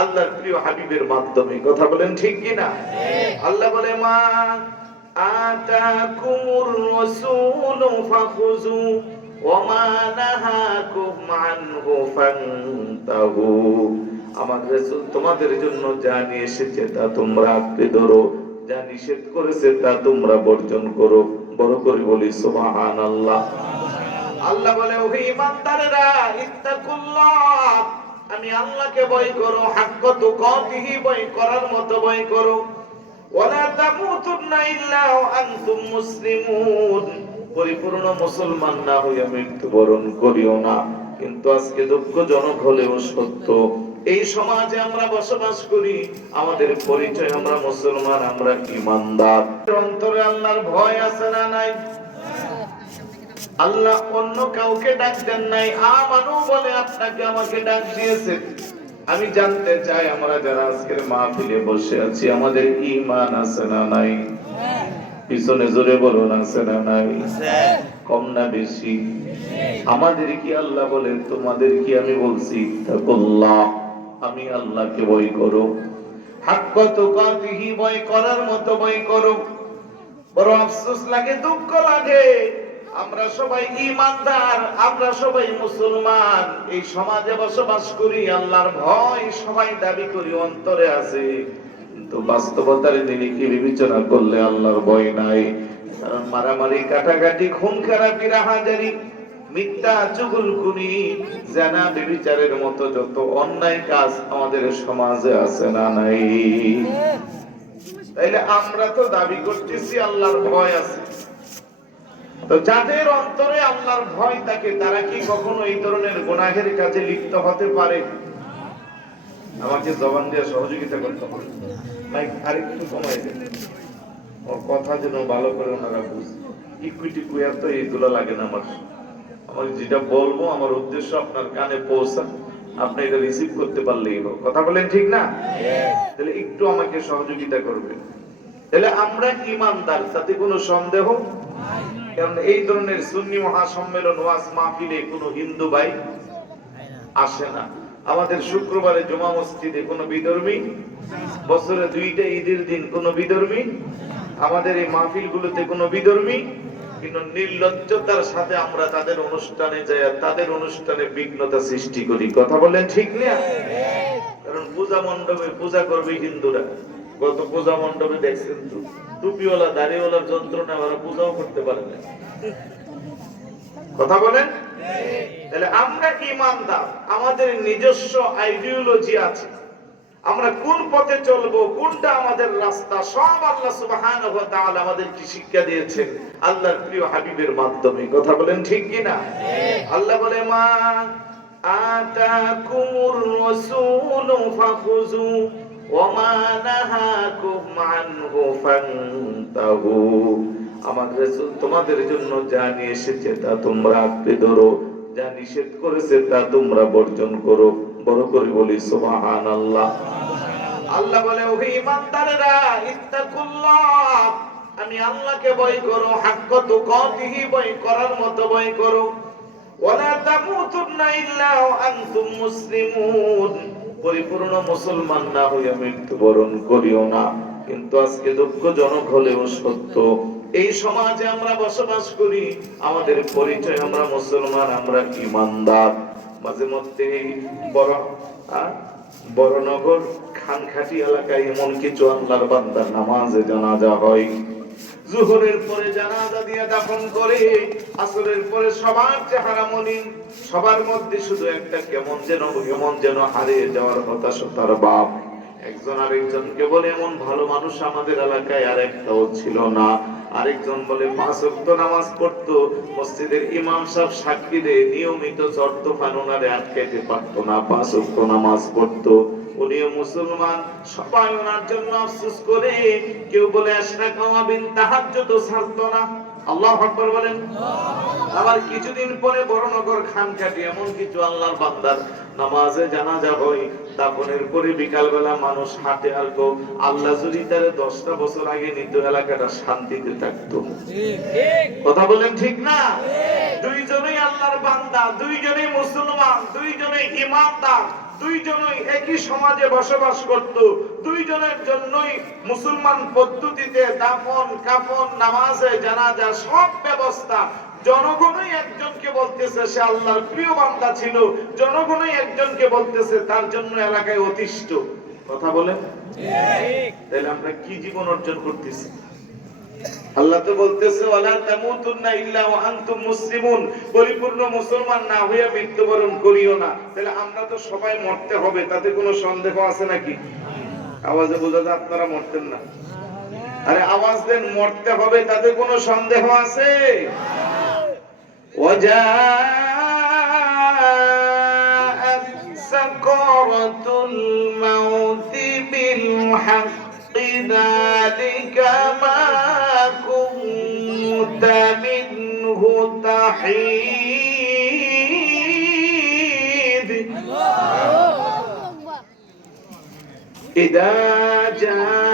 আল্লাহর প্রিয় হাবিবের মাধ্যমে। কথা বলেন ঠিক কিনা? আল্লাহ বলে, মা আতাকুমুর রাসূলু ফাখুযু ওমা নাহাকুম আনহু ফান্তাহু। আমার রাসূল তোমাদের জন্য যা নিয়ে এসেছে তা তোমরা আঁকড়ে ধরো, যা নিষেধ করেছে তা তোমরা বর্জন করো। বড় করে বলি, সুবহানাল্লাহ। আল্লাহ বলে, ওহে ইমানদারেরা, ইত্তাকুল্লাহ আমি আল্লাহকে ভয় করো, হাক্ক তুকাতিহি ভয় করার মতো ভয় করো। তামুতুন্না ইল্লা আনতুম মুসলিমুন। পরিপূর্ণ মুসলমান না হইয়া মৃত্যুবরণ করিও না। কিন্তু আজকে দুঃখজনক হলেও সত্য, এই সমাজে আমরা বসবাস করি, আমাদের পরিচয় আমরা মুসলমান, আমরা ইমানদার। অন্তরে আল্লাহর ভয় আছে না নাই? আল্লাহ অন্য কাউকে ডাক দেন নাই আমানু বলে আপনাকে আমাকে ডাক দিয়েছেন। আমি জানতে চাই আমরা যারা আজকের মাহফিলে বসে আছি, আমাদের ঈমান আছে না নাই? পিছনে জোরে বলুন, আছে না নাই? কম না বেশি? আমাদের কি আল্লাহ বলেন? তোমাদের কি আমি বলছি? তাকুল্লাহ আমি আল্লাহকে ভয় করো। হাক্ক তুকাতিহি ভয় করার মতো ভয় করো। বড় আফসোস লাগে, দুঃখ লাগে। আমরা সবাই ইমানদার আমরা সবাই মুসলমান। এই সমাজে বসবাস করি, আল্লাহর ভয় সবাই দাবি করি, অন্তরে আছে। কিন্তু বাস্তবতার দিনে কি বিবেচনা করলে আল্লাহর ভয় নাই? মারামারি, কাটাকাটি, খুন, খারাপি, রাহাজারি, মিথ্যা চুগুলখুনি জানা, বেবিচারের মতো যত অন্যায় কাজ আমাদের সমাজে আছে না নাই? তাইলে আমরা তো দাবি করতেছি, আল্লাহর ভয় আছে। তো যাদের অন্তরে আল্লাহর ভয় থাকে তারা কি কখনো এই ধরনের গুনাহের কাজে লিপ্ত হতে পারে? আমাকে জবান দিয়ে সহযোগিতা করতে হবে। ভাই আরেকটু সময় দেন। ওর কথা যেন ভালো করে ওনারা বুঝ। ইকুইটি কুয়ার তো এইগুলো লাগে না আমার। আমার যেটা বলব আমার উদ্দেশ্য আপনার কানে পৌঁছা আপনি এটা রিসিভ করতে পারলেই হোক। কথা বলেন ঠিক না? তাহলে একটু আমাকে সহযোগিতা করবেন। তাহলে আমরা ইমানদার তাতে কোনো সন্দেহ? কারণ এই ধরনের সুন্নি মহাসম্মেলন ওয়াজ মাহফিলে কোনো হিন্দু ভাই আসে না। আমাদের শুক্রবারে জমা মসজিদে কোনো বিধর্মী, বছরে দুইটা ঈদের দিন কোনো বিধর্মী, আমাদের এই মাহফিল গুলোতে কোনো বিধর্মী, কিন্তু নির্লজ্জতার সাথে আমরা তাদের অনুষ্ঠানে যাই আর তাদের অনুষ্ঠানে বিঘ্নতা সৃষ্টি করি। কথা বলেন ঠিক না? কারণ পূজা মণ্ডপে পূজা করবে হিন্দুরা। গত পূজা মণ্ডপে দেখছেন তো। টুপিওয়ালা, দাড়িওয়ালার যন্ত্রণা ওরা পূজাও করতে পারে না। কথা বলেন? তাহলে আমরা ইমানদার? আমাদের নিজস্ব আইডিওলজি আছে। আমরা কোন পথে চলবো, কোনটা আমাদের রাস্তা, সব আল্লাহ তাআলা আমাদেরকে শিক্ষা দিয়েছেন আল্লাহর প্রিয় হাবিবের মাধ্যমে। কথা বলেন ঠিক কি না? আল্লাহ বলে, মা আতাকুমুর রাসূলু ফাখুযু ওমা নাহাকুম আনহু ফান্তাহু। তোমাদের জন্য যা নিয়ে এসেছে তা তোমরা আঁকড়ে ধরো, যা নিষেধ করেছে তা তোমরা বর্জন করো। বড় করে বলি, সুবহানাল্লাহ। আল্লাহ আল্লাহ বলে, ওহে ইমানদারেরা, ইত্তাকুল্লাহ। আমি আল্লাহকে ভয় করো, হাক্ক তুকাতিহি ভয় করার মতো ভয় করো। ওয়ালা তামুতুন্না ইল্লা আনতুম মুসলিমুন। পরিপূর্ণ মুসলমান না হইয়া মৃত্যুবরণ করিও না। কিন্তু আজকে দুঃখজনক হলেও সত্য, এই সমাজে আমরা বসবাস করি, আমাদের পরিচয় আমরা মুসলমান, আমরা ইমানদার। মাঝে মধ্যে বড় বড়নগর, খানখাটি এলাকায় এমন কিছু আল্লাহর বান্দার নামাজে জানাজা হয়। জুহরের পরে জানাজা দিয়ে দাফন করে আসরের পরে সবার চেহারা মলিন, সবার মধ্যে শুধু একটা, কেমন যেন কেমন যেন হারিয়ে যাওয়ার হতাশতার বাপ। একজন আরেকজনকে বলে, এমন ভালো মানুষ আমাদের এলাকায় আর একটাও ছিল না। আরেকজন বলে, পাঁচ নামাজ পড়তো, মসজিদের ইমাম সাহেব সাক্ষী দিয়ে, নিয়মিত চর্ত ফানুনারে আটকাইতে পারতো না, পাঁচ নামাজ পড়তো। উনিও মুসলমান, সবাই ওনার জন্য আফসোস করে, কেউ বলে আশরা কামাবিন তাহাজ্জুদ ছাড়তো না। আল্লাহ আকবর বলেন। আবার কিছুদিন পরে বড়নগর খান কাটি এমন কিছু আল্লাহর বান্দার নামাজে জানাজা হয় দাফনের পরে বিকালবেলা মানুষ হাঁটে আসতো আল্লাহ যদি তার দশটা বছর আগে নিত এলাকাটা শান্তিতে থাকতো। কথা বলেন ঠিক না? দুইজনেই আল্লাহর বান্দা দুইজনেই মুসলমান দুইজনেই ইমানদার দুইজনই একই সমাজে বসবাস করত দুইজনের জন্যই মুসলমান পদ্ধতিতে দাফন কাফন নামাজে জানাজা সব ব্যবস্থা। জনগণই একজনকে বলতেছে সে আল্লাহর প্রিয় বান্দা ছিল জনগণই একজনকে বলতেছে তার জন্য এলাকায় অতিষ্ঠ। কথা বলেন? তাহলে আমরা কি জীবন অর্জন করতেছি? আল্লাহ তো বলতেছে ওয়ালা তামুতুন্না ইল্লা ওয়া আনতুম মুসলিমুন পরিপূর্ণ মুসলমান না হইয়া মৃত্যুবরণ করিও না তাহলে আমরা তো সবাই মরতে হবে তাতে কোনো সন্দেহ আছে নাকি আওয়াজে বোঝা যায় আপনারা মরতেন না আরে আওয়াজ দেন মরতে হবে তাতে কোনো সন্দেহ আছে وجاءت سكرة الموت بالحق ذلك ما كنت منه تحيد. إذا جاء